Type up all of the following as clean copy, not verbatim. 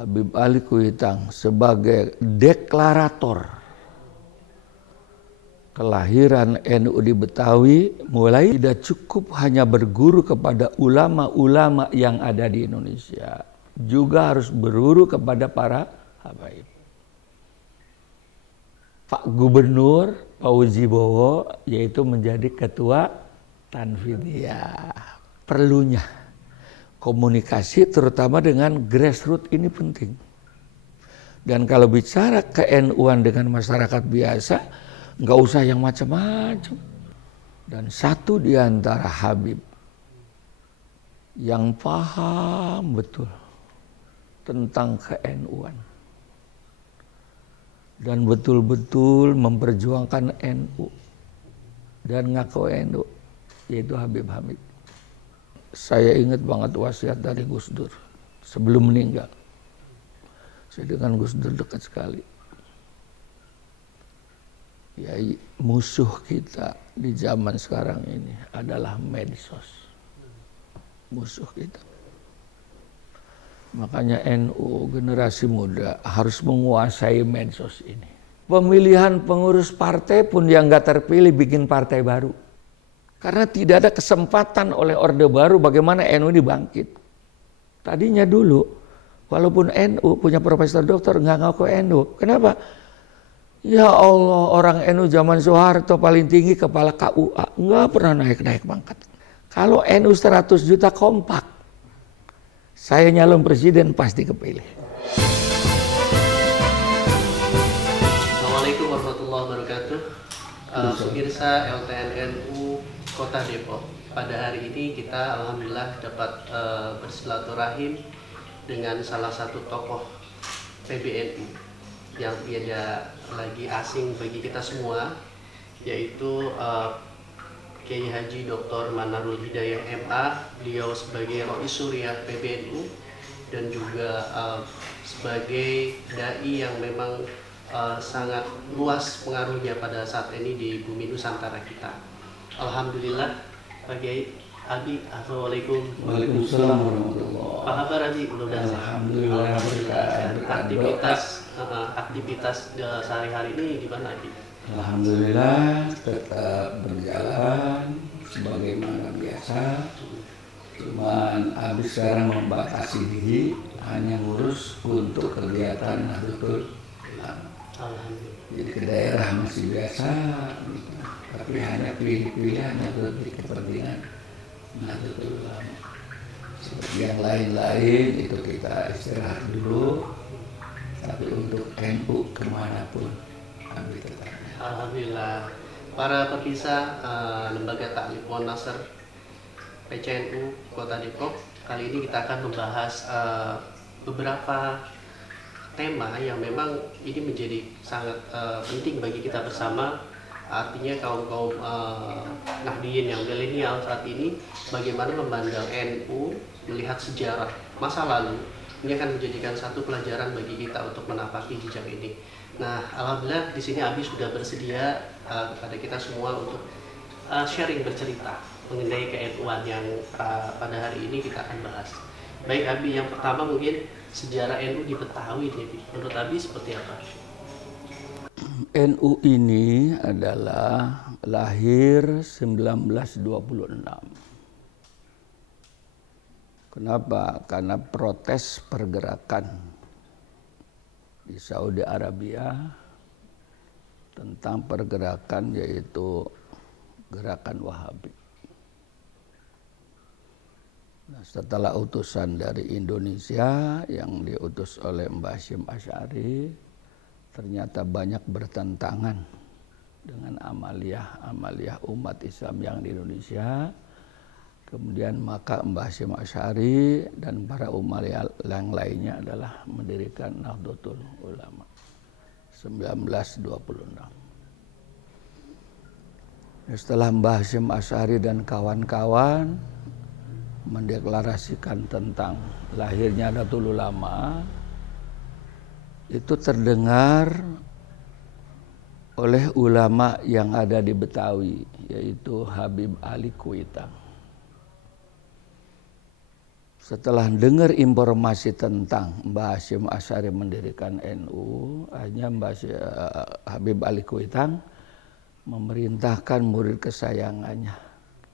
Habib Ali Kuitang sebagai deklarator kelahiran NU di Betawi, mulai tidak cukup hanya berguru kepada ulama-ulama yang ada di Indonesia, juga harus berguru kepada para habaib. Pak Gubernur Fauzi Bowo yaitu menjadi ketua Tanfidiyah. Perlunya komunikasi terutama dengan grassroots ini penting. Dan kalau bicara ke-NU-an dengan masyarakat biasa, nggak usah yang macam-macam. Dan satu di antara Habib yang paham betul tentang ke-NU-an dan betul-betul memperjuangkan NU dan ngaku NU, yaitu Habib Hamid. Saya ingat banget wasiat dari Gus Dur sebelum meninggal. Saya dengan Gus Dur dekat sekali. Ya, musuh kita di zaman sekarang ini adalah medsos. Musuh kita. Makanya NU generasi muda harus menguasai medsos ini. Pemilihan pengurus partai pun yang nggak terpilih bikin partai baru. Karena tidak ada kesempatan oleh Orde Baru bagaimana NU ini bangkit. Tadinya dulu, walaupun NU punya profesor doktor, nggak ngaku NU. Kenapa? Ya Allah, orang NU zaman Soeharto paling tinggi kepala KUA. Nggak pernah naik-naik pangkat. Kalau NU 100 juta kompak, saya nyalon presiden pasti kepilih. Assalamualaikum warahmatullahi wabarakatuh. Pemirsa LTN-NU Kota Depok, pada hari ini kita alhamdulillah dapat bersilaturahim dengan salah satu tokoh PBNU yang tiada lagi asing bagi kita semua, yaitu Kiai Haji Dr. Manarul Hidayah MA. Beliau sebagai Rois Suriah PBNU dan juga sebagai dai yang memang sangat luas pengaruhnya pada saat ini di bumi Nusantara kita. Alhamdulillah, Pak Kiai Abi, assalamualaikum. Waalaikumsalam warahmatullahi. Apa kabar Abi? Alhamdulillah. Aktivitas sehari-hari ini gimana Abi? Alhamdulillah tetap berjalan sebagaimana biasa. Cuman Abi sekarang membatasi diri hanya ngurus untuk kegiatan Nahdlatul Ulama. Jadi ke daerah masih biasa, tapi hanya pilih-pilih hanya lebih kepentingan Nahdlatul Ulama. Seperti yang lain-lain itu kita istirahat dulu, tapi untuk NU kemanapun Abi tetap. Alhamdulillah. Para pemirsa Lembaga Taklim Wan Nasr PCNU Kota Depok, kali ini kita akan membahas beberapa tema yang memang ini menjadi sangat penting bagi kita bersama. Artinya kaum Nahdliyin yang milenial saat ini bagaimana memandang NU, melihat sejarah masa lalu. Ini akan menjadikan satu pelajaran bagi kita untuk menapaki jejak ini. Nah, alhamdulillah di sini Abi sudah bersedia kepada kita semua untuk sharing, bercerita mengenai ke-NU-an yang pada hari ini kita akan bahas. Baik Abi, yang pertama mungkin sejarah NU di Betawi, menurut Abi seperti apa? NU ini adalah lahir 1926. Kenapa? Karena protes pergerakan di Saudi Arabia tentang pergerakan yaitu gerakan Wahabi. Nah, setelah utusan dari Indonesia yang diutus oleh Mbah Hasyim Asy'ari, ternyata banyak bertentangan dengan amaliyah umat Islam yang di Indonesia. Kemudian maka Mbah Hasyim Asy'ari dan para umaliyah yang lainnya adalah mendirikan Nahdlatul Ulama 1926. Setelah Mbah Hasyim Asy'ari dan kawan-kawan mendeklarasikan tentang lahirnya Nahdlatul Ulama, itu terdengar oleh ulama yang ada di Betawi, yaitu Habib Ali Kuitang. setelah dengar informasi tentang Mbah Hasyim Asy'ari mendirikan NU, hanya Habib Ali Kuitang memerintahkan murid kesayangannya,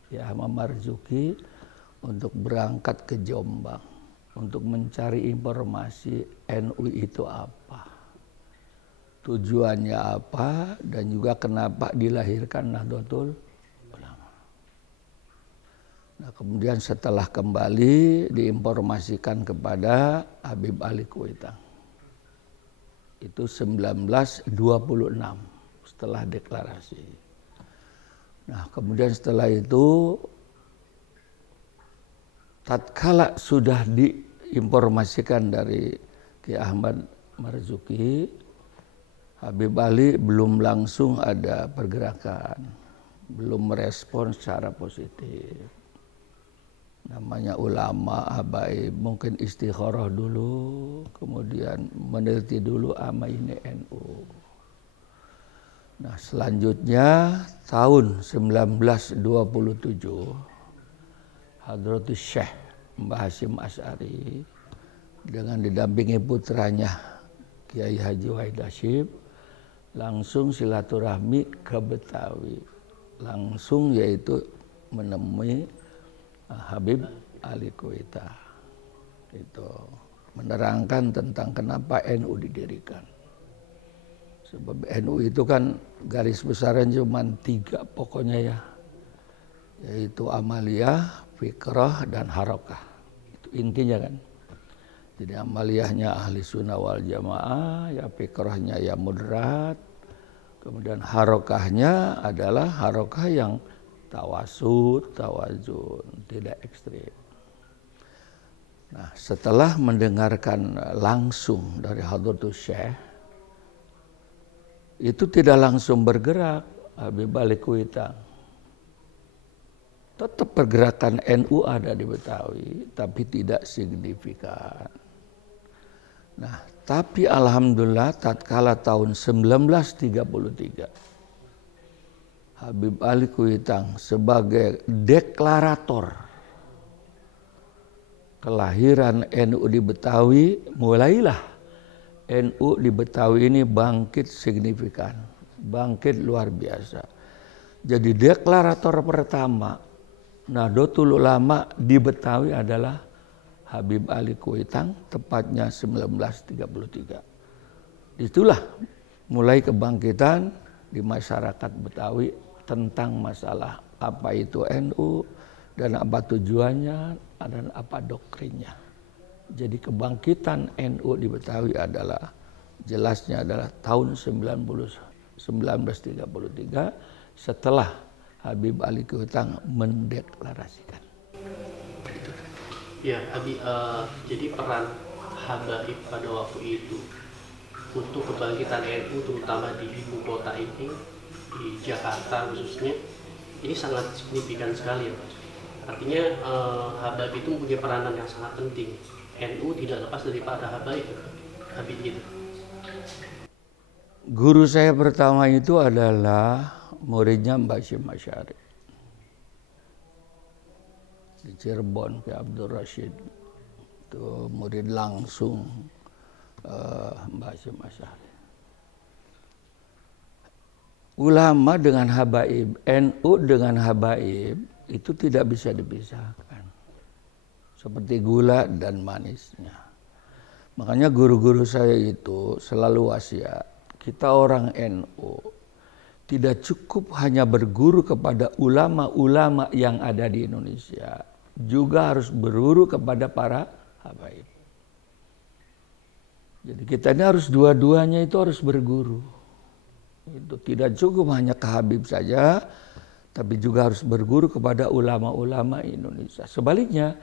ya Ahmad Marzuki, untuk berangkat ke Jombang untuk mencari informasi NU itu apa, tujuannya apa, dan juga kenapa dilahirkan Nahdlatul Ulama. Nah, kemudian setelah kembali diinformasikan kepada Habib Ali Kuitang. Itu 1926 setelah deklarasi. Nah, kemudian setelah itu tatkala sudah diinformasikan dari Ki Ahmad Marzuki, Habib Ali belum langsung ada pergerakan, belum merespon secara positif. Namanya ulama, habaib, mungkin istikharah dulu, kemudian meneliti dulu ama ini NU. Nah, selanjutnya tahun 1927 Hadratus Syekh Mbah Hasyim Asy'ari dengan didampingi putranya Kiai Haji Wahid Hasyim langsung silaturahmi ke Betawi, langsung yaitu menemui Habib Ali Kuitang. Itu menerangkan tentang kenapa NU didirikan. Sebab NU itu kan garis besarnya cuma 3 pokoknya ya, yaitu amaliyah, fikrah, dan harokah. Itu intinya kan. Jadi amaliyahnya ahli sunnah wal jamaah, ya fikrahnya ya moderat, kemudian harokahnya adalah harokah yang tawasud, tawazun, tidak ekstrim. Nah, setelah mendengarkan langsung dari Hadratus Syekh, itu tidak langsung bergerak Habib Ali Kuitang. Tetap pergerakan NU ada di Betawi, tapi tidak signifikan. Nah, tapi alhamdulillah tatkala tahun 1933, Habib Ali Kuitang sebagai deklarator kelahiran NU di Betawi, mulailah NU di Betawi ini bangkit signifikan, bangkit luar biasa. Jadi deklarator pertama Nahdlatul Ulama di Betawi adalah Habib Ali Kuitang, tepatnya 1933. Itulah mulai kebangkitan di masyarakat Betawi tentang masalah apa itu NU dan apa tujuannya dan apa doktrinnya. Jadi kebangkitan NU di Betawi adalah jelasnya adalah tahun 1933 setelah Habib Ali Kuitang mendeklarasikan. Ya, Abi, jadi peran habaib pada waktu itu untuk kebangkitan NU terutama di ibu kota ini, di Jakarta khususnya, ini sangat signifikan sekali ya Pak. Artinya habaib itu mempunyai peranan yang sangat penting. NU tidak lepas daripada habaib gitu. Guru saya pertama itu adalah muridnya Mbah Hasyim Asy'ari di Cirebon, Ki Abdul Rashid. Itu murid langsung Mbah Hasyim Asy'ari. Ulama dengan habaib, NU dengan habaib itu tidak bisa dipisahkan. Seperti gula dan manisnya. Makanya guru-guru saya itu selalu wasiat, kita orang NU tidak cukup hanya berguru kepada ulama-ulama yang ada di Indonesia, juga harus berguru kepada para habaib. Jadi kita ini harus dua-duanya itu harus berguru. Itu tidak cukup hanya ke Habib saja, tapi juga harus berguru kepada ulama-ulama Indonesia. Sebaliknya,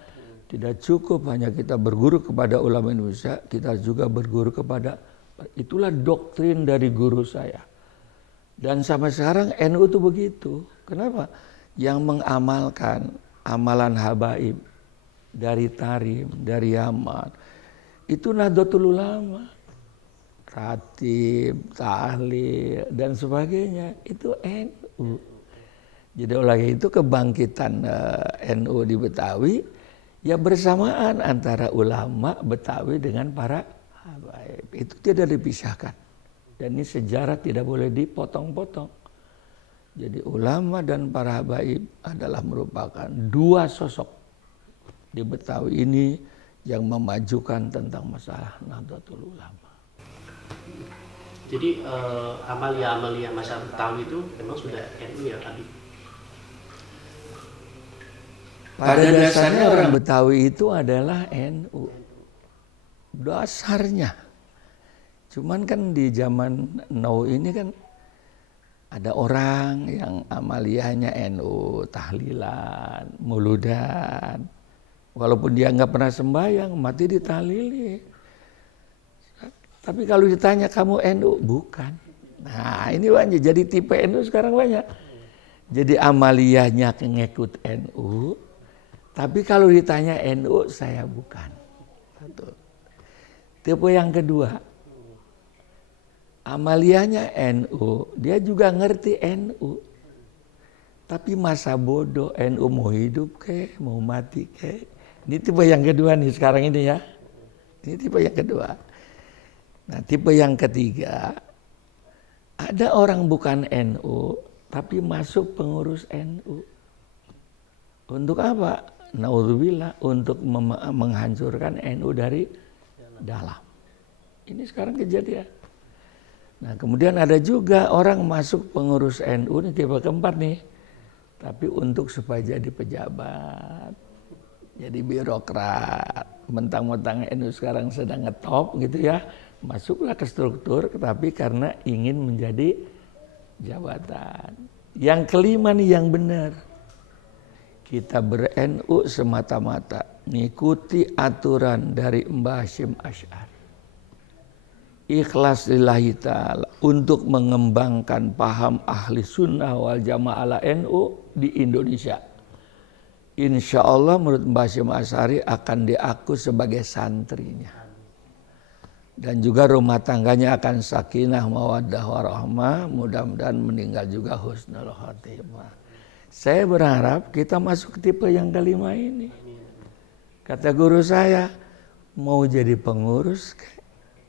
tidak cukup hanya kita berguru kepada ulama Indonesia, kita juga berguru kepada, itulah doktrin dari guru saya. Dan sampai sekarang NU itu begitu. Kenapa? Yang mengamalkan amalan habaib dari Tarim, dari Yaman, itu Nahdlatul Ulama. Khatib, tahlil, dan sebagainya, itu NU. Jadi oleh itu kebangkitan NU di Betawi Ya bersamaan antara ulama Betawi dengan para habaib. Itu tidak dipisahkan. Dan ini sejarah tidak boleh dipotong-potong. Jadi ulama dan para habaib adalah merupakan dua sosok di Betawi ini yang memajukan tentang masalah Nahdlatul Ulama. Jadi amalia-amalia masyarakat Betawi itu memang sudah NU ya Habib? Pada dasarnya orang Betawi itu adalah NU. Dasarnya. Cuman kan di zaman now ini kan ada orang yang amaliyahnya NU, tahlilan, muludan. Walaupun dia nggak pernah sembahyang, mati ditahlili. Tapi kalau ditanya kamu NU, bukan. Nah ini banyak, jadi tipe NU sekarang banyak. Jadi amaliyahnya ngikut NU, tapi kalau ditanya NU, saya bukan. Satu. Tipe yang kedua, amaliyahnya NU, dia juga ngerti NU. Tapi masa bodoh, NU mau hidup ke, mau mati ke. Ini tipe yang kedua nih sekarang ini ya. Ini tipe yang kedua. Nah tipe yang ketiga, ada orang bukan NU, tapi masuk pengurus NU. Untuk apa? Naudzubillah, untuk menghancurkan NU dari dalam. Ini sekarang kejadian. Nah kemudian ada juga orang masuk pengurus NU, ini tipe keempat nih. Tapi untuk supaya jadi pejabat, jadi birokrat, mentang-mentang NU sekarang sedang ngetop gitu ya, masuklah ke struktur, tapi karena ingin menjadi jabatan. Yang kelima nih yang benar, kita ber-NU semata-mata ngikuti aturan dari Mbah Hasyim Asy'ari. Ikhlas lillahi ta'ala untuk mengembangkan paham ahli sunnah wal jamaah NU di Indonesia. Insya Allah menurut Mbah Hasyim Asy'ari akan diaku sebagai santrinya. Dan juga rumah tangganya akan sakinah, mawaddah, warahmah. Mudah-mudahan meninggal juga husnul khotimah. Saya berharap kita masuk ke tipe yang kelima ini. Kata guru saya, mau jadi pengurus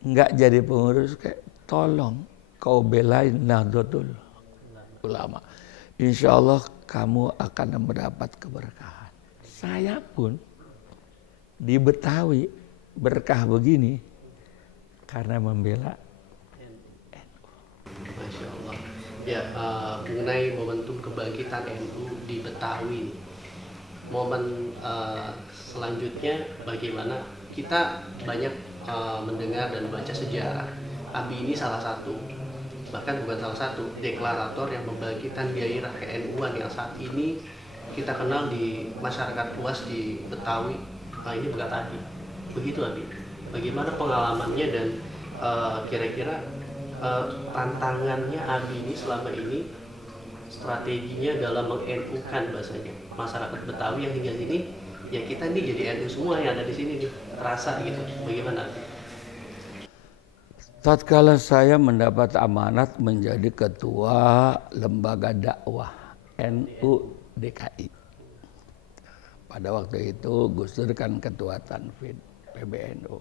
enggak jadi pengurus kayak tolong kau belain Nahdlatul Ulama. Insya Allah kamu akan mendapat keberkahan. Saya pun di Betawi berkah begini karena membela NU. Masya Allah. Ya, mengenai momentum kebangkitan NU di Betawi, momen selanjutnya bagaimana? Kita banyak mendengar dan baca sejarah. Abi ini salah satu, bahkan bukan salah satu, deklarator yang membangkitkan gairah ke-NU-an yang saat ini kita kenal di masyarakat luas di Betawi. Ini bukan tadi. Begitu Abi. Bagaimana pengalamannya dan kira-kira tantangannya Abi ini selama ini, strateginya dalam meng-NU-kan bahasanya masyarakat Betawi yang hingga sini ya kita nih jadi NU semua yang ada di sini nih, terasa gitu. Bagaimana? Tatkala saya mendapat amanat menjadi ketua lembaga dakwah NU DKI. Pada waktu itu Gus Dur kan ketua Tanfid PBNU.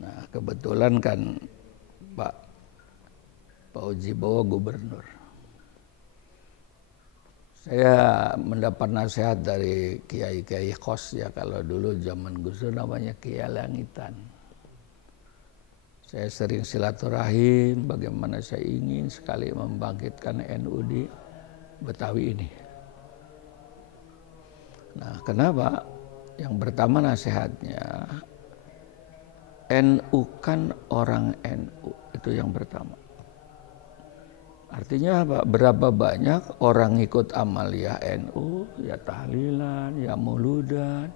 Nah kebetulan kan Pak Fauzi Bowo gubernur. Saya mendapat nasihat dari kiai-kiai khos ya, kalau dulu zaman Gus Dur namanya Kiai Langitan. Saya sering silaturahim bagaimana saya ingin sekali membangkitkan NU di Betawi ini. Nah kenapa? Yang pertama nasihatnya, NU kan orang NU, itu yang pertama. Artinya apa? Berapa banyak orang ikut amaliyah NU, ya tahlilan, ya muludan,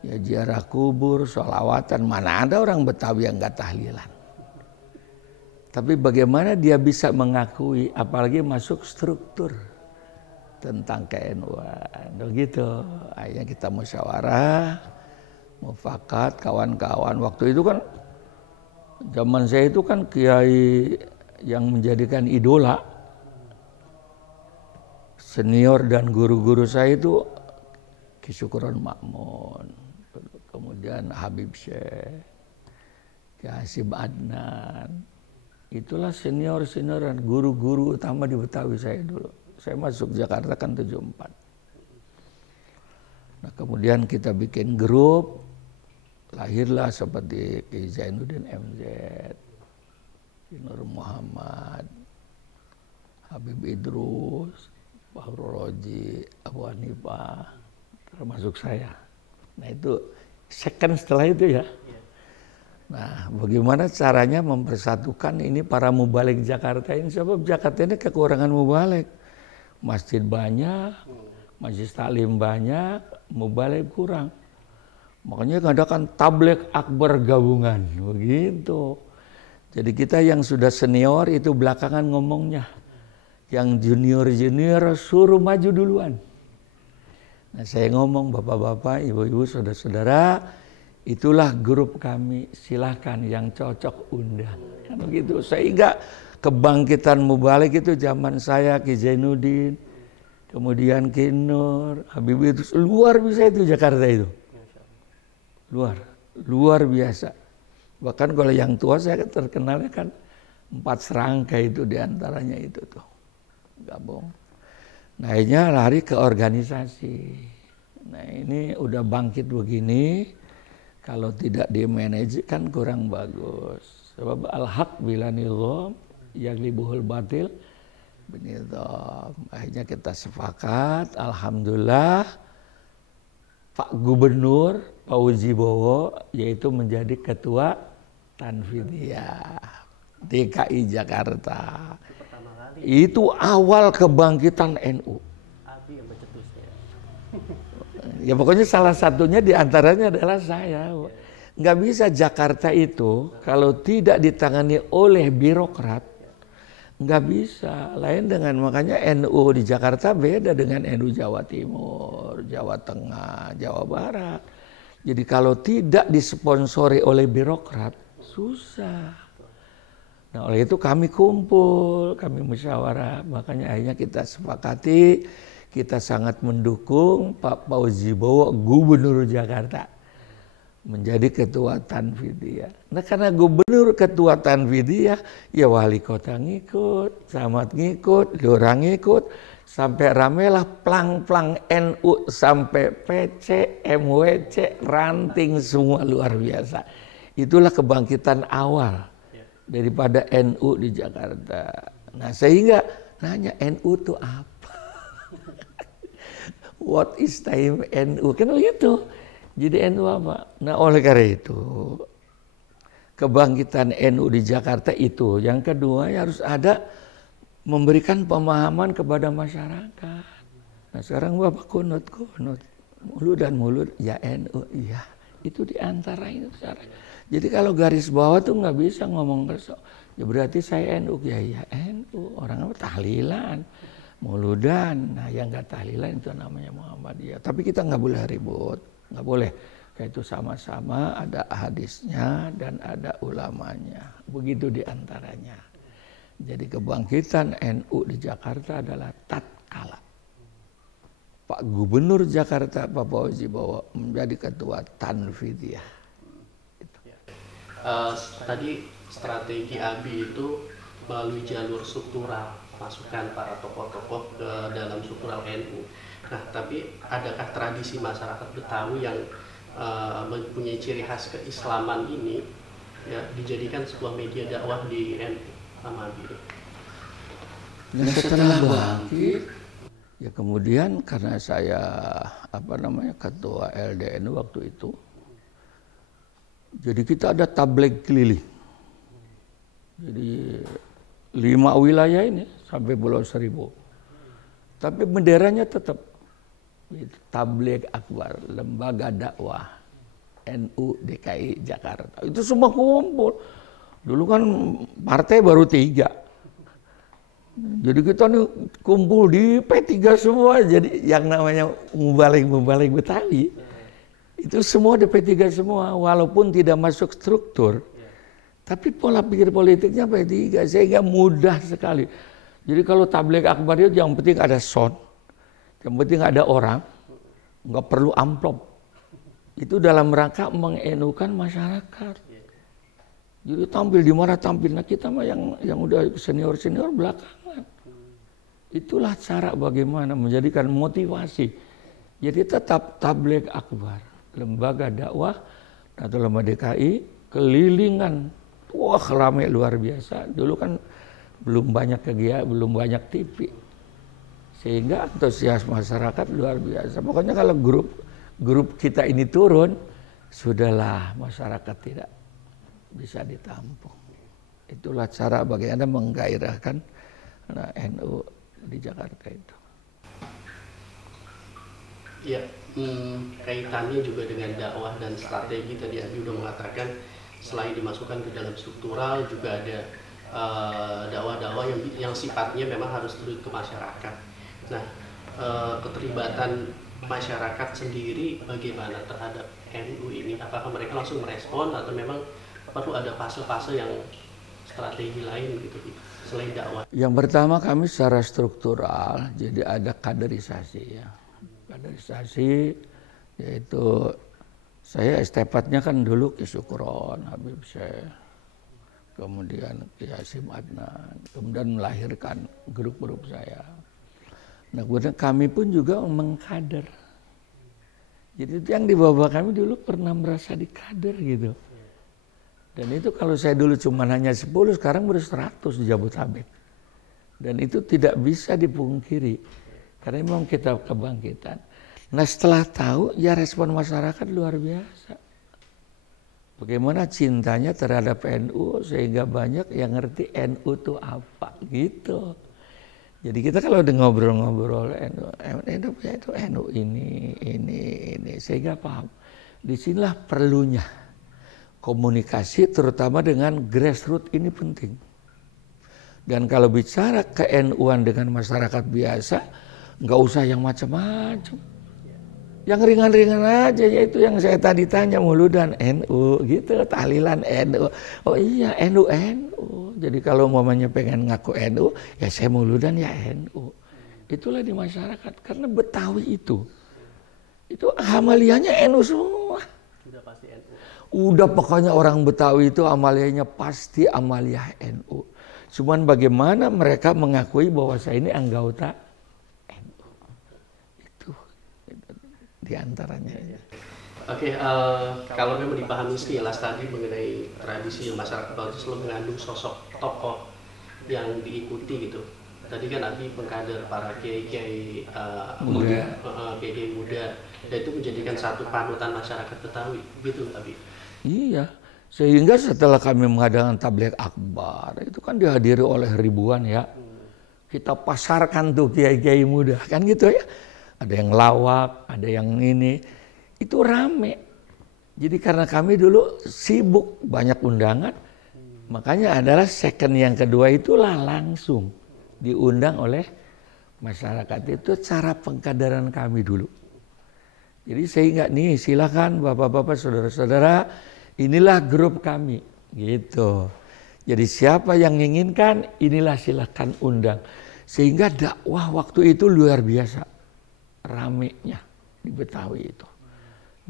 ya ziarah kubur, sholawatan. Mana ada orang Betawi yang gak tahlilan. Tapi bagaimana dia bisa mengakui, apalagi masuk struktur tentang ke-NU-an. Begitu, akhirnya kita musyawarah, mufakat, kawan-kawan. Waktu itu kan, zaman saya itu kan kiai yang menjadikan idola senior dan guru-guru saya itu Ki Syukron Makmun, kemudian Habib Syekh, Ki Hasyim Adnan. Itulah senior-senioran, guru-guru utama di Betawi saya dulu. Saya masuk Jakarta kan 74. Nah kemudian kita bikin grup, lahirlah seperti Ki Zainuddin MZ, Ki Nur Muhammad, Habib Idrus, Fahrul Roji, Abu Hanifah, termasuk saya. Nah itu second setelah itu ya. Nah bagaimana caranya mempersatukan ini para mubalik Jakarta ini, sebab Jakarta ini kekurangan mubalik. Masjid banyak, majlis taklim banyak, mubalik kurang. Makanya ngadakan tabligh akbar gabungan, begitu. Jadi kita yang sudah senior itu belakangan ngomongnya. Yang junior-junior suruh maju duluan. Nah saya ngomong, bapak-bapak, ibu-ibu, saudara-saudara, itulah grup kami, silahkan yang cocok undang. Kan begitu, sehingga kebangkitan mubalik itu zaman saya, Ki Zainuddin, kemudian Ki Nur, Habib itu luar biasa itu Jakarta itu. Luar biasa. Bahkan kalau yang tua saya terkenalnya kan 4 serangkai itu diantaranya itu tuh. Gabung. Nah akhirnya lari ke organisasi. Nah ini udah bangkit begini, kalau tidak di-manage kan kurang bagus. Sebab al-haq bila nizam, yaglibuhul batil binizam. Akhirnya kita sepakat, alhamdulillah Pak Gubernur Fauzi Bowo yaitu menjadi ketua Tanfidiyah DKI Jakarta. Itu awal kebangkitan NU. Ya pokoknya salah satunya diantaranya adalah saya. Nggak bisa Jakarta itu kalau tidak ditangani oleh birokrat, nggak bisa. Lain dengan makanya NU di Jakarta beda dengan NU Jawa Timur, Jawa Tengah, Jawa Barat. Jadi kalau tidak disponsori oleh birokrat, susah. Nah oleh itu kami kumpul, kami musyawarah. Makanya akhirnya kita sepakati, kita sangat mendukung Pak Fauzi Bowo, Gubernur Jakarta, menjadi ketua Tanfidiyah. Nah karena gubernur ketua Tanfidiyah, ya wali kota ngikut, camat ngikut, lurah ngikut, sampai ramelah plang-plang NU, sampai PC, MWC, ranting semua luar biasa. Itulah kebangkitan awal daripada NU di Jakarta. Nah sehingga nanya NU itu apa? What is time NU? Kan begitu. Jadi NU apa? Nah oleh karena itu kebangkitan NU di Jakarta itu. Yang kedua harus ada memberikan pemahaman kepada masyarakat. Nah sekarang Bapak kunut. Mulut dan mulut ya NU. Iya itu diantara itu caranya. Jadi kalau garis bawah tuh nggak bisa ngomong kesok. Ya berarti saya NU. Ya NU. Orang apa? Tahlilan. Muludan. Nah yang nggak tahlilan itu namanya Muhammadiyah. Tapi kita nggak boleh ribut. Nggak boleh. Kayak itu sama-sama ada hadisnya dan ada ulamanya. Begitu diantaranya. Jadi kebangkitan NU di Jakarta adalah tatkala Pak Gubernur Jakarta Pak Fauzi Bowo menjadi ketua Tanfidiyah. Tadi strategi ABI itu melalui jalur struktural, masukkan para tokoh-tokoh ke dalam struktural NU. Nah, tapi adakah tradisi masyarakat Betawi yang mempunyai ciri khas keislaman ini ya dijadikan sebuah media dakwah di NU sama ABI? Nah, setelah bangkit, ya kemudian karena saya ketua LDN waktu itu, jadi kita ada tabligh keliling. Jadi 5 wilayah ini sampai Pulau Seribu. Tapi benderanya tetap tabligh akbar, lembaga dakwah NU DKI Jakarta. Itu semua kumpul. Dulu kan partai baru 3. Jadi kita nih kumpul di P3 semua. Jadi yang namanya mubalik Betawi itu semua di P3 semua, walaupun tidak masuk struktur, tapi pola pikir politiknya P3 sehingga mudah sekali. Jadi kalau tabligh akbar itu yang penting ada sound, yang penting ada orang, nggak perlu amplop. Itu dalam rangka mengenukan masyarakat. Jadi tampil di mana tampil, nah kita mah yang udah senior belakangan. Itulah cara bagaimana menjadikan motivasi. Jadi tetap tabligh akbar, lembaga dakwah atau lembaga DKI kelilingan, wah ramai luar biasa. Dulu kan belum banyak kegiatan, belum banyak TV, sehingga antusias masyarakat luar biasa. Pokoknya kalau grup kita ini turun, sudahlah masyarakat tidak bisa ditampung. Itulah cara bagaimana menggairahkan NU di Jakarta itu. Ya, kaitannya juga dengan dakwah dan strategi tadi Abi sudah mengatakan selain dimasukkan ke dalam struktural juga ada dakwah-dakwah yang sifatnya memang harus turun ke masyarakat. Nah, keterlibatan masyarakat sendiri bagaimana terhadap NU ini? Apakah mereka langsung merespon atau memang perlu ada fase-fase yang strategi lain gitu selain dakwah? Yang pertama kami secara struktural, jadi ada kaderisasi ya. Kaderisasi yaitu saya estafetnya kan dulu Ki Syukron, Habib Syekh, kemudian Ki Hasyim Adnan, kemudian melahirkan grup-grup saya. Nah kemudian kami pun juga mengkader. Jadi yang di bawah kami dulu pernah merasa dikader gitu. Dan itu kalau saya dulu cuma hanya 10, sekarang baru 100 di Jabodetabek. Dan itu tidak bisa dipungkiri. Karena memang kita kebangkitan. Nah setelah tahu, ya respon masyarakat luar biasa. Bagaimana cintanya terhadap NU sehingga banyak yang ngerti NU itu apa gitu. Jadi kita kalau udah ngobrol-ngobrol NU itu NU ini sehingga paham. Disinilah perlunya komunikasi terutama dengan grassroots ini penting. Dan kalau bicara ke NU-an dengan masyarakat biasa, nggak usah yang macam-macam. Yang ringan-ringan aja, yaitu yang saya tadi tanya, muludan NU gitu, tahlilan NU. Oh iya NU. Jadi kalau umpamanya pengen ngaku NU, ya saya muludan ya NU. Itulah di masyarakat karena Betawi itu amaliyahnya NU semua. Sudah pasti NU. Udah pokoknya orang Betawi itu amaliyahnya pasti amaliyah NU. Cuman bagaimana mereka mengakui bahwa saya ini anggota NU. Itu di antaranya. Oke, kalau memang dipahami sekilas tadi mengenai tradisi masyarakat Betawi selalu mengandung sosok tokoh yang diikuti gitu. Tadi kan Abi mengkader para kiai-kiai muda, dan itu menjadikan satu panutan masyarakat Betawi, gitu Abi. Iya, sehingga setelah kami mengadakan tabligh akbar, itu kan dihadiri oleh ribuan ya. Kita pasarkan tuh kiai-kiai muda, kan gitu ya. Ada yang lawak, ada yang ini, itu rame. Jadi karena kami dulu sibuk, banyak undangan, makanya adalah second yang kedua itulah langsung diundang oleh masyarakat. Itu cara pengkaderan kami dulu. Jadi sehingga nih silakan bapak-bapak, saudara-saudara, inilah grup kami, gitu. Jadi siapa yang menginginkan, inilah silakan undang. Sehingga dakwah waktu itu luar biasa, ramenya di Betawi itu.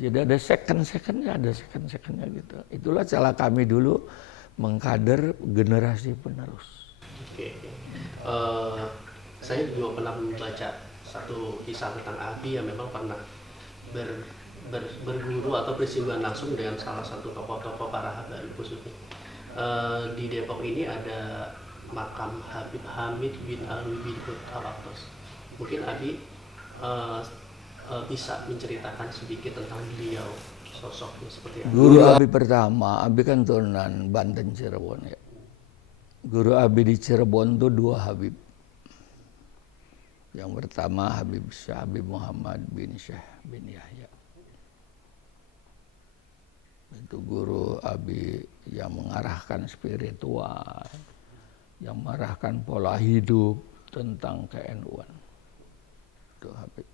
Jadi ada second-secondnya gitu. Itulah cara kami dulu mengkader generasi penerus. Oke. Saya juga pernah membaca satu kisah tentang Abi yang memang pernah berguru atau bersinggungan langsung dengan salah satu tokoh-tokoh para habaib khususnya. Di Depok ini ada makam Habib Hamid bin Alwi bin Hud Al-Aqtas. Mungkin Abi bisa menceritakan sedikit tentang beliau, sosoknya seperti apa? Guru Abi pertama, Abi kan turunan Banten Cirebon ya. Guru Abi di Cirebon itu 2 Habib. Yang pertama Habib Muhammad bin Syekh bin Yahya. Itu guru Abi yang mengarahkan spiritual, yang mengarahkan pola hidup tentang ke-NU-an. Itu Habib.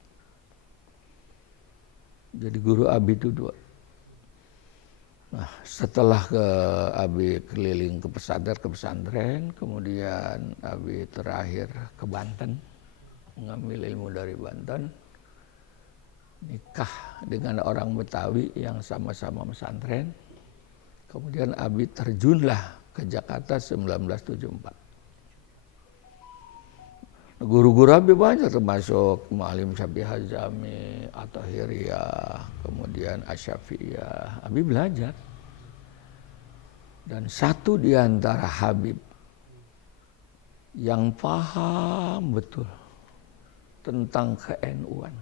Jadi guru Abi itu 2. Nah, setelah Abi keliling ke pesantren, kemudian Abi terakhir ke Banten, mengambil ilmu dari Banten. nikah dengan orang Betawi yang sama-sama pesantren. Kemudian Abi terjunlah ke Jakarta 1974. Guru-guru Abi banyak, termasuk Mu'allim Syafi'i Hazami, At-Tahiriyah, kemudian Asy-Syafi'iyah. Abi belajar. Dan satu di antara Habib yang paham betul tentang ke-NU-an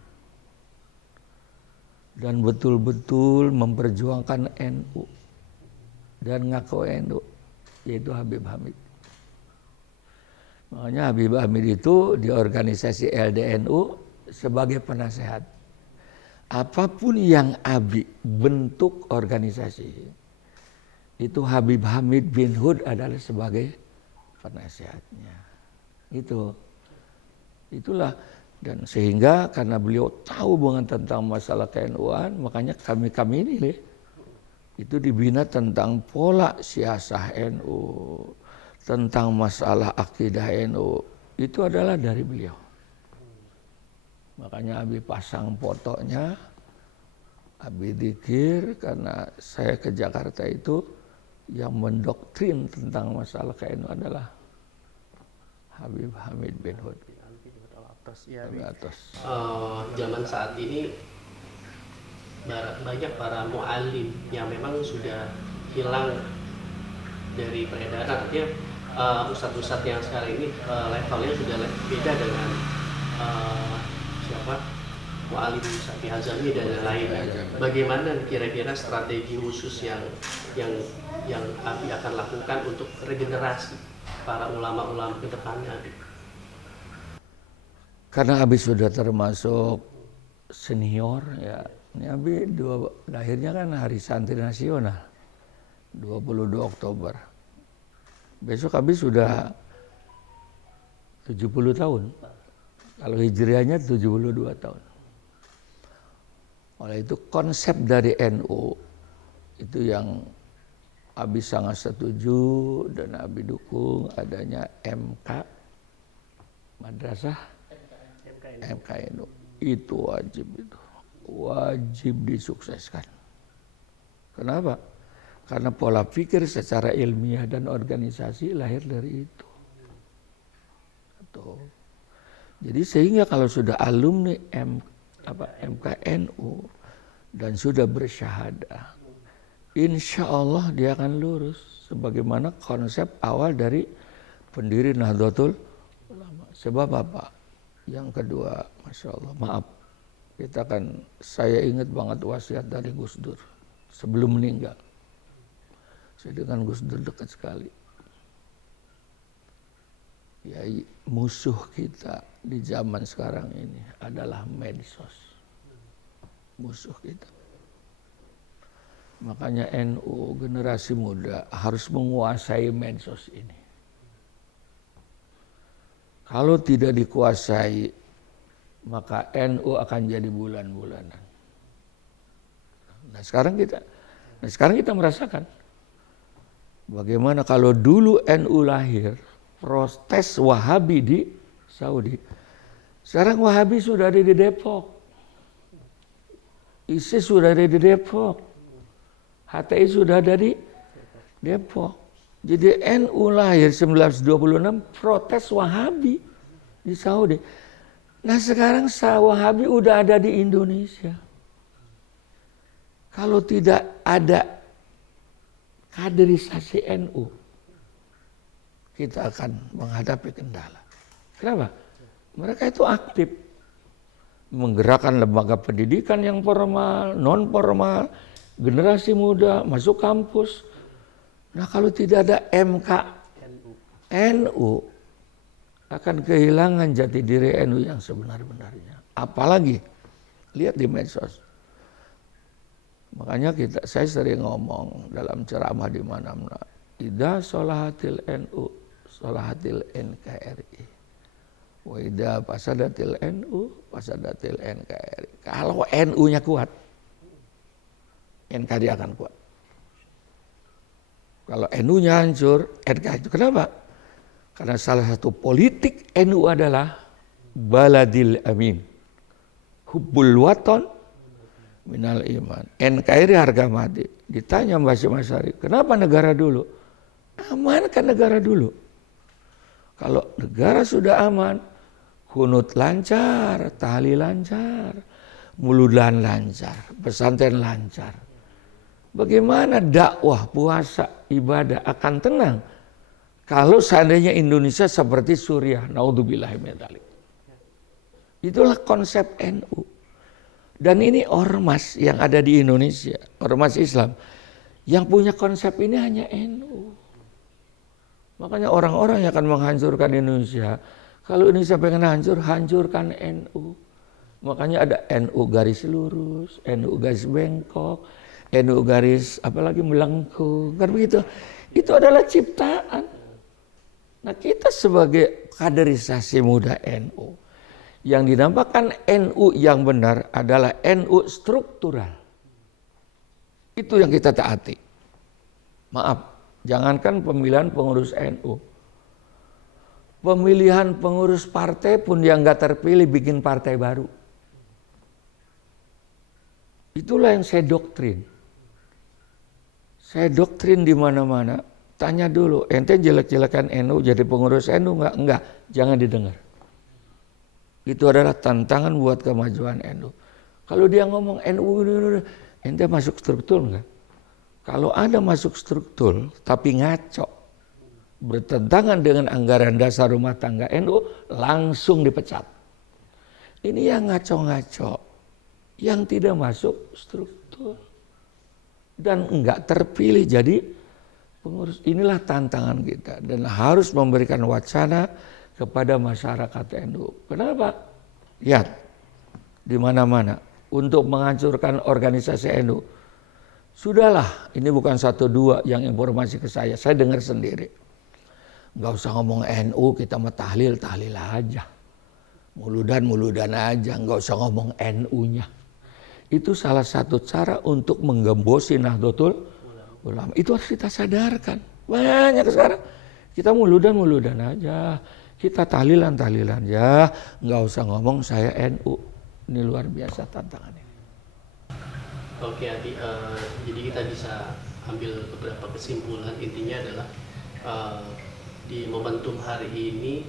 dan betul-betul memperjuangkan NU dan ngaku NU, yaitu Habib Hamid. Makanya Habib Hamid itu di organisasi LDNU sebagai penasehat. Apapun yang Abi bentuk organisasi, itu Habib Hamid bin Hud adalah sebagai penasehatnya. Itulah, dan sehingga karena beliau tahu banget tentang masalah ke-NU-an, makanya kami ini itu dibina tentang pola siasah NU, tentang masalah akidah NU, itu adalah dari beliau. Makanya Abi pasang fotonya, Abi dzikir, karena saya ke Jakarta itu yang mendoktrin tentang masalah KNU adalah Habib Hamid bin Hud. Zaman saat ini banyak para mu'allim yang memang sudah hilang dari peredaran. Artinya ustadz-ustadz yang sekarang ini levelnya sudah beda dengan Mu'allim Syafi'i Hazami dan lain. Bagaimana kira-kira strategi khusus yang Abi akan lakukan untuk regenerasi para ulama-ulama ke depannya? Karena Abi sudah termasuk senior ya. Ini Abi lahirnya kan Hari Santri Nasional 22 Oktober. Besok Abi sudah 70 tahun. Kalau hijriahnya 72 tahun. Oleh itu konsep dari NU itu yang Abi sangat setuju dan Abi dukung adanya MK Madrasah MKNU. Itu wajib disukseskan. Kenapa? Karena pola pikir secara ilmiah dan organisasi lahir dari itu. Jadi sehingga kalau sudah alumni MKNU dan sudah bersyahadah, insya Allah dia akan lurus sebagaimana konsep awal dari pendiri Nahdlatul Ulama. Sebab apa? Yang kedua, Masya Allah, maaf, saya ingat banget wasiat dari Gus Dur sebelum meninggal. Saya dengan Gus Dur dekat sekali. Ya, musuh kita di zaman sekarang ini adalah medsos. Musuh kita. Makanya NU generasi muda harus menguasai medsos ini. Kalau tidak dikuasai, maka NU akan jadi bulan-bulanan. Nah sekarang kita merasakan bagaimana kalau dulu NU lahir, protes Wahabi di Saudi. Sekarang Wahabi sudah ada di Depok. ISIS sudah ada di Depok. HTI sudah ada di Depok. Jadi NU lahir 1926 protes Wahabi di Saudi. Nah sekarang Wahabi udah ada di Indonesia. Kalau tidak ada kaderisasi NU, kita akan menghadapi kendala. Kenapa? Mereka itu aktif menggerakkan lembaga pendidikan yang formal, non formal, generasi muda masuk kampus. Nah kalau tidak ada NU akan kehilangan jati diri NU yang sebenar-benarnya. Apalagi lihat di medsos. Makanya saya sering ngomong dalam ceramah di mana-mana. Idza sholahatil NU, sholahatil NKRI. Wa idza fasadatil NU, fasadatil NKRI. Kalau NU-nya kuat, NKRI akan kuat. Kalau NU-nya hancur, NKRI itu kenapa? Karena salah satu politik NU adalah baladil amin. Hubbul waton minal iman. NKRI harga mati. Ditanya Mbak Symasari, kenapa negara dulu? Amankan negara dulu. Kalau negara sudah aman, kunut lancar, tahlil lancar, muludan lancar, pesantren lancar. Bagaimana dakwah, puasa, ibadah akan tenang kalau seandainya Indonesia seperti Suriah, naudzubillahi min dzalik. Itulah konsep NU. Dan ini ormas yang ada di Indonesia, ormas Islam, yang punya konsep ini hanya NU. Makanya orang-orang yang akan menghancurkan Indonesia, kalau Indonesia pengen hancur, hancurkan NU. Makanya ada NU garis lurus, NU garis bengkok, NU garis apalagi melengkung, kan begitu. Itu adalah ciptaan. Nah, kita sebagai kaderisasi muda NU, yang dinamakan NU yang benar adalah NU struktural. Itu yang kita taati. Maaf, jangankan pemilihan pengurus NU. Pemilihan pengurus partai pun yang nggak terpilih bikin partai baru. Itulah yang saya doktrin. Saya doktrin di mana-mana. Tanya dulu, ente jelek-jelekan NU jadi pengurus NU nggak? Enggak, jangan didengar. Itu adalah tantangan buat kemajuan NU. Kalau dia ngomong NU, ente masuk struktur enggak? Kalau ada masuk struktur tapi ngaco, bertentangan dengan anggaran dasar rumah tangga NU, langsung dipecat. Ini yang ngaco-ngaco, yang tidak masuk struktur dan enggak terpilih jadi pengurus. Inilah tantangan kita dan harus memberikan wacana kepada masyarakat NU. Kenapa? Lihat, di mana-mana untuk menghancurkan organisasi NU. Sudahlah, ini bukan satu dua yang informasi ke saya dengar sendiri. Nggak usah ngomong NU, kita mau tahlil aja. Muludan aja, nggak usah ngomong NU-nya. Itu salah satu cara untuk menggembosi Nahdlatul Ulama. Itu harus kita sadarkan. Banyak sekarang, kita muludan aja. Kita tahlilan ya, nggak usah ngomong saya NU. Ini luar biasa tantangannya. Oke Adi, jadi kita bisa ambil beberapa kesimpulan. Intinya adalah di momentum hari ini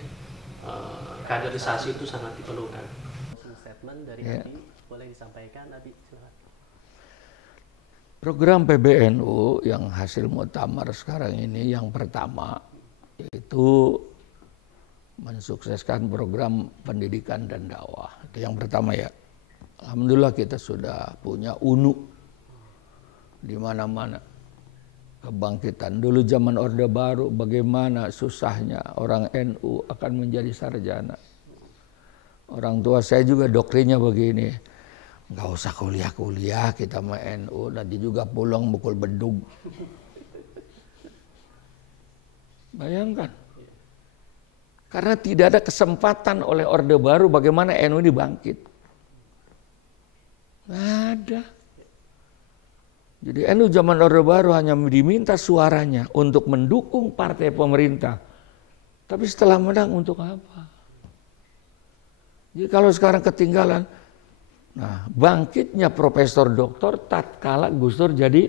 kaderisasi itu sangat diperlukan. Statement dari Adi boleh disampaikan, Adi silakan. Program PBNU yang hasil muktamar sekarang ini yang pertama yaitu mensukseskan program pendidikan dan dakwah. Itu yang pertama ya. Alhamdulillah kita sudah punya UNU di mana-mana. Kebangkitan. Dulu zaman Orde Baru bagaimana susahnya orang NU akan menjadi sarjana. Orang tua saya juga doktrinnya begini. Nggak usah kuliah-kuliah kita sama NU. Nanti juga pulang mukul bedug. Bayangkan. Karena tidak ada kesempatan oleh Orde Baru bagaimana NU ini bangkit. Nggak ada. Jadi NU zaman Orde Baru hanya diminta suaranya untuk mendukung partai pemerintah. Tapi setelah menang untuk apa? Jadi kalau sekarang ketinggalan, nah bangkitnya Profesor Doktor tatkala Gus Dur jadi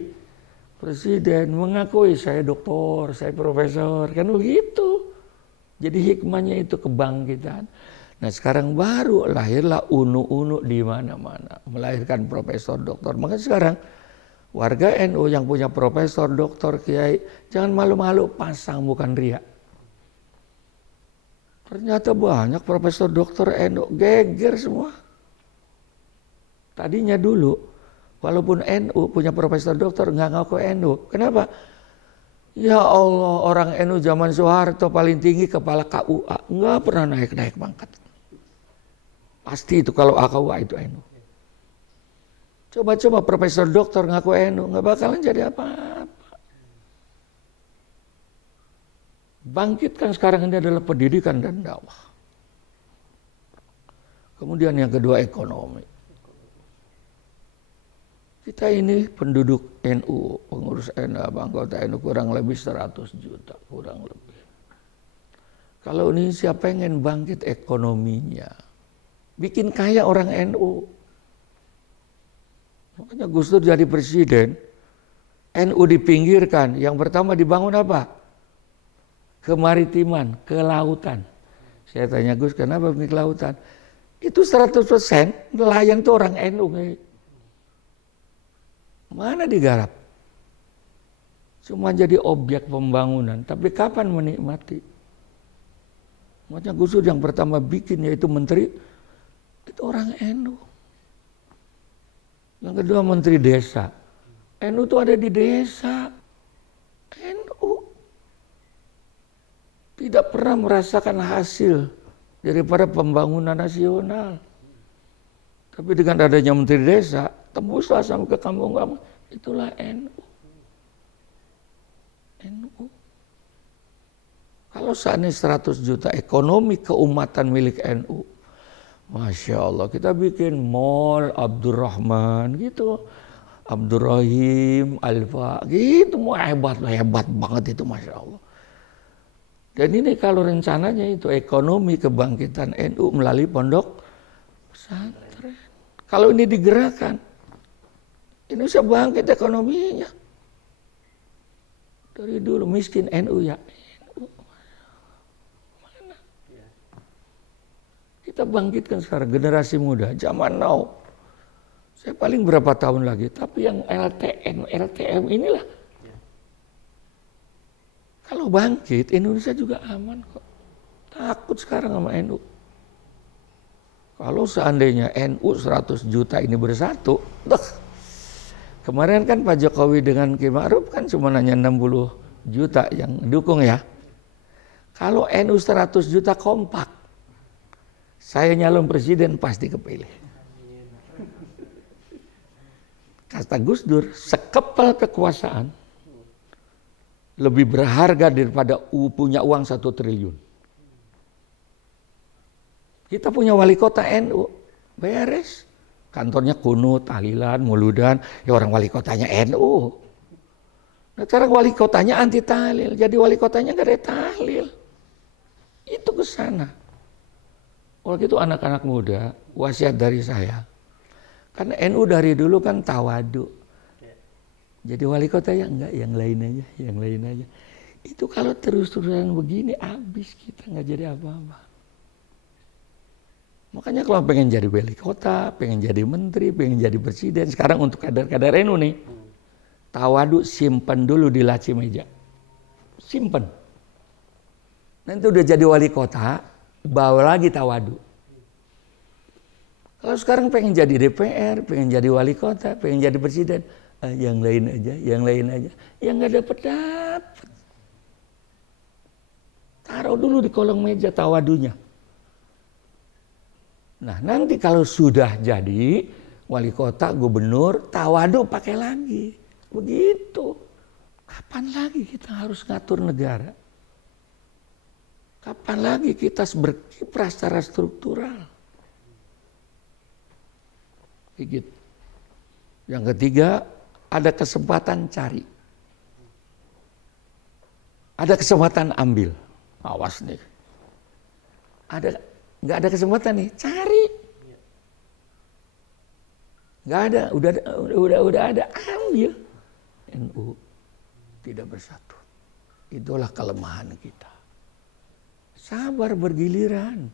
presiden, mengakui saya doktor, saya profesor, kan begitu. Jadi hikmahnya itu kebangkitan. Nah sekarang baru lahirlah UNU-UNU di mana-mana, melahirkan profesor doktor. Maka sekarang warga NU yang punya profesor doktor kiai jangan malu-malu pasang bukan riak. Ternyata banyak profesor doktor NU geger semua. Tadinya dulu walaupun NU punya profesor doktor nggak ngaku NU. Kenapa? Ya Allah, orang NU zaman Soeharto paling tinggi kepala KUA nggak pernah naik pangkat. Pasti itu kalau AKUA itu NU. Coba-coba profesor doktor ngaku NU, nggak bakalan jadi apa-apa. Bangkitkan sekarang ini adalah pendidikan dan dakwah. Kemudian yang kedua ekonomi. Kita ini penduduk NU, pengurus NU, anggota NU kurang lebih 100 juta, kurang lebih. Kalau Indonesia pengen bangkit ekonominya, bikin kaya orang NU. Makanya Gus Dur jadi presiden, NU dipinggirkan. Yang pertama dibangun apa? Kemaritiman, kelautan. Saya tanya Gus, kenapa bikin kelautan? Itu 100% nelayan itu orang NU. Mana digarap? Cuma jadi objek pembangunan. Tapi kapan menikmati? Makanya Gus Dur yang pertama bikin yaitu menteri, itu orang NU. Yang kedua menteri desa. NU itu ada di desa. NU tidak pernah merasakan hasil daripada pembangunan nasional. Tapi dengan adanya menteri desa, tembuslah sampai ke kampung-kampung. Itulah NU. NU. Kalau seandainya 100 juta ekonomi keumatan milik NU, Masya Allah, kita bikin mall Abdurrahman gitu, Abdurrahim, Alfa, gitu, mau hebat banget itu, Masya Allah. Dan ini kalau rencananya itu ekonomi kebangkitan NU melalui pondok pesantren. Kalau ini digerakkan, Indonesia bangkit ekonominya. Dari dulu miskin NU ya. NU. Mana? Kita bangkitkan sekarang generasi muda, zaman now. Saya paling berapa tahun lagi, tapi yang LTM inilah. Kalau bangkit, Indonesia juga aman kok. Takut sekarang sama NU. Kalau seandainya NU 100 juta ini bersatu, kemarin kan Pak Jokowi dengan Ki Ma'ruf kan cuma hanya 60 juta yang dukung ya. Kalau NU 100 juta kompak, saya nyalon presiden pasti kepilih. Kata Gus Dur, sekepal kekuasaan lebih berharga daripada punya uang 1 triliun. Kita punya wali kota NU, beres. Kantornya kunut, tahlilan, mauludan, ya orang wali kotanya NU. Nah sekarang wali kotanya anti tahlil, jadi wali kotanya gak ada tahlil. Itu ke sana. Oleh itu anak-anak muda, wasiat dari saya. Karena NU dari dulu kan tawadu. Jadi wali kota ya enggak, yang lain aja. Itu kalau terus-terusan begini habis kita nggak jadi apa-apa. Makanya kalau pengen jadi wali kota, pengen jadi menteri, pengen jadi presiden, sekarang untuk kadar-kadar NU nih, tawadu simpan dulu di laci meja, simpan. Nanti udah jadi wali kota, bawa lagi tawadu. Kalau sekarang pengen jadi DPR, pengen jadi wali kota, pengen jadi presiden, yang lain aja, yang nggak dapet. Taruh dulu di kolong meja tawadunya. Nah nanti kalau sudah jadi wali kota, gubernur, tawadu pakai lagi. Begitu. Kapan lagi kita harus ngatur negara? Kapan lagi kita berkiprah secara struktural? Begitu. Yang ketiga, ada kesempatan cari. Ada kesempatan ambil. Awas nih. Nggak ada kesempatan nih, cari. Nggak ada, udah ada, ambil. NU tidak bersatu. Itulah kelemahan kita. Sabar bergiliran.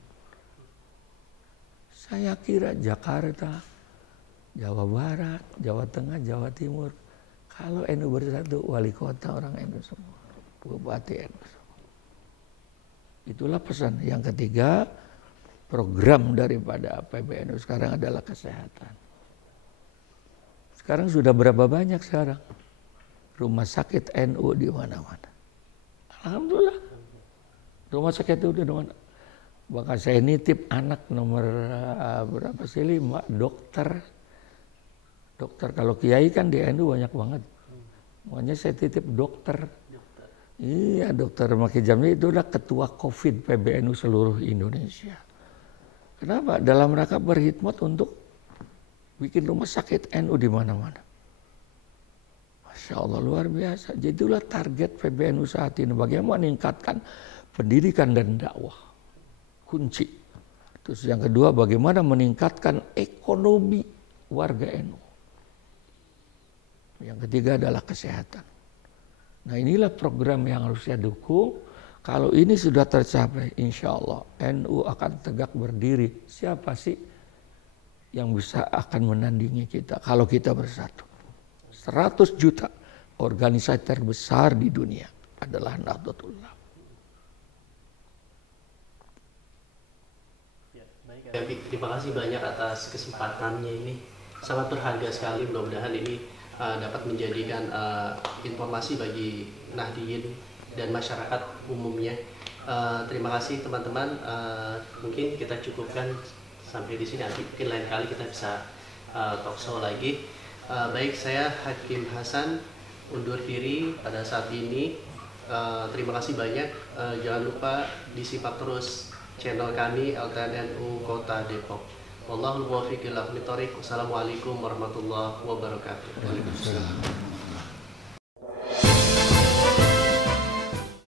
Saya kira Jakarta, Jawa Barat, Jawa Tengah, Jawa Timur, kalau NU bersatu, wali kota orang NU semua, bupati NU semua. Itulah pesan. Yang ketiga, program daripada PBNU sekarang adalah kesehatan. Sekarang sudah berapa banyak sekarang rumah sakit NU di mana-mana. Alhamdulillah. Rumah sakit itu udah mana. Bahkan saya nitip anak nomor berapa sih, 5, dokter kalau kiai kan di NU banyak banget. Makanya saya titip dokter. Iya, dokter Maki Jamil itu udah ketua COVID PBNU seluruh Indonesia. Kenapa? Dalam rangka berkhidmat untuk bikin rumah sakit NU di mana-mana. Masya Allah, luar biasa. Jadilah target PBNU saat ini. Bagaimana meningkatkan pendidikan dan dakwah. Kunci. Terus yang kedua, bagaimana meningkatkan ekonomi warga NU. Yang ketiga adalah kesehatan. Nah inilah program yang harus saya dukung. Kalau ini sudah tercapai, insya Allah NU akan tegak berdiri. Siapa sih yang bisa akan menandingi kita kalau kita bersatu? 100 juta organisasi terbesar di dunia adalah Nahdlatul Ulama. Terima kasih banyak atas kesempatannya ini, sangat berharga sekali. Mudah-mudahan ini dapat menjadikan informasi bagi Nahdiyin dan masyarakat umumnya. Terima kasih teman-teman. Mungkin kita cukupkan sampai di sini. Nanti mungkin lain kali kita bisa talk show lagi. Baik, saya Hakim Hasan undur diri pada saat ini. Terima kasih banyak. Jangan lupa disimak terus channel kami LTNNU Kota Depok. Wallahul muwaffiq ila aqwamit thoriq. Wassalamualaikum warahmatullahi wabarakatuh. Waalaikumsalam.